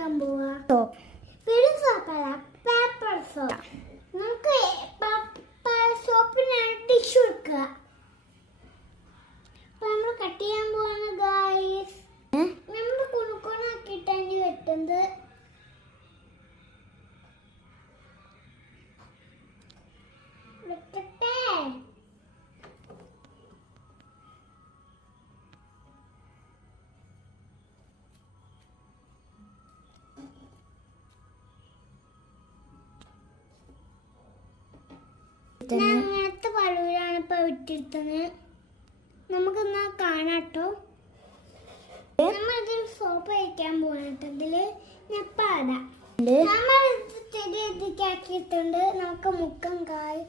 ഉണ്ടാക്കാൻ പോവാ. വെറും സോപ്പല്ല, പേപ്പർ സോപ്പ്. നമുക്ക് സോപ്പിനാണ് ടിഷ്യൂ എടുക്കുക. അപ്പൊ നമ്മൾ കട്ട് ചെയ്യാൻ പോവാണ് ഗായ്സ്. നമ്മൾ കുണുക്കുണാക്കിയിട്ടാണ് വെട്ടുന്നത്. വെട്ടട്ടെ. അങ്ങനത്തെ പഴുവിലാണ് ഇപ്പൊ വിട്ടിരുന്നത്. നമുക്കൊന്ന് കാണാട്ടോ. നമ്മളിതിൽ സോപ്പ് കഴിക്കാൻ പോകട്ടോ. ഇതില് ഞെപ്പാട നമ്മൾ ചെടി ആക്കിയിട്ടുണ്ട്. നമുക്ക് മുക്കം കായ്